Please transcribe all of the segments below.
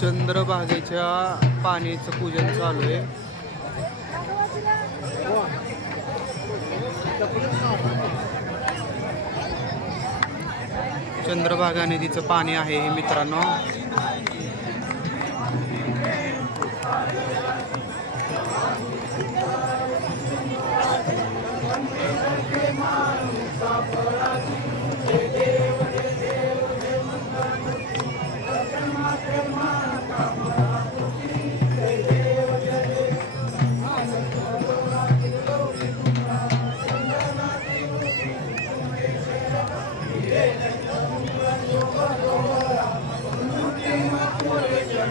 चंद्रभागेच्या पाण्याचं पूजन चालू आहे. चंद्रभागा नदीचं पाणी आहे हे मित्रांनो. Come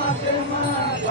on, come on.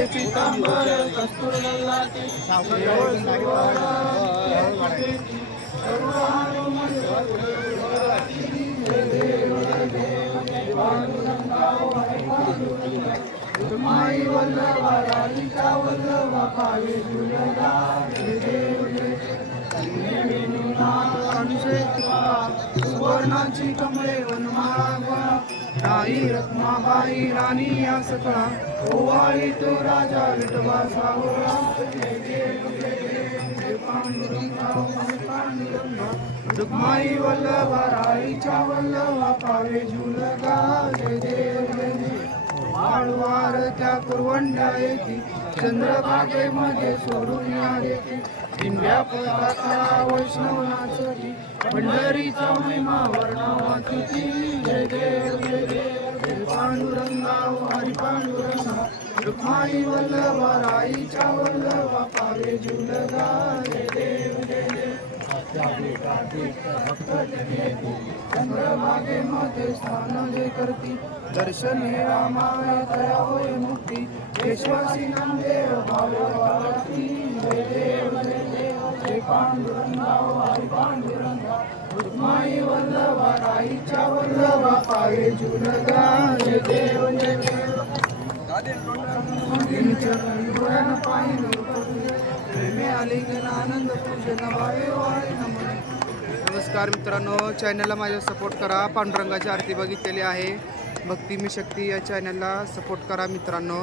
ते पितांबर कस्तूर सुवर्णाची कमळे वनमाळा राई रत्नाबाई राणी या सकळा ओवाळी तो राजा विठवा सावळा. रुक्माई वल्लभा राईच्या वल्लभा पावे झुलगा जय देव जय देव वाळवार त्या कुरवंड्या येती चंद्रभागेमध्ये सोडून या देती दिंड्या पताका वैष्णव नाचती पंढरीचा महिमा वर्णवा तुझी जय देव जय देव. पांडुरंगा हरी पांडुरंगा रुक्माई वल्लभा राईच्या वल्लभा पावे जुलगा जय देव जय देव. चंद्रभागेमध्ये स्थान जे करती दर्शन हे रामावे तया होय मुक्ती केशवासी नामदेव भावती जय देव जय देव जय पांडुरंगा हरी पांडुरंगा रुक्माई वल्लभा राईच्या वल्लभा पाये झुलगा जय देव जय देव चरण पाहिलं आलिंगन आनंद पूजन नमस्कार मित्रांनो चॅनलला माझ्या सपोर्ट करा. पांडुरंगाची आरती बघितलेली आहे. भक्ती मी शक्ती या चॅनलला सपोर्ट करा मित्रांनो.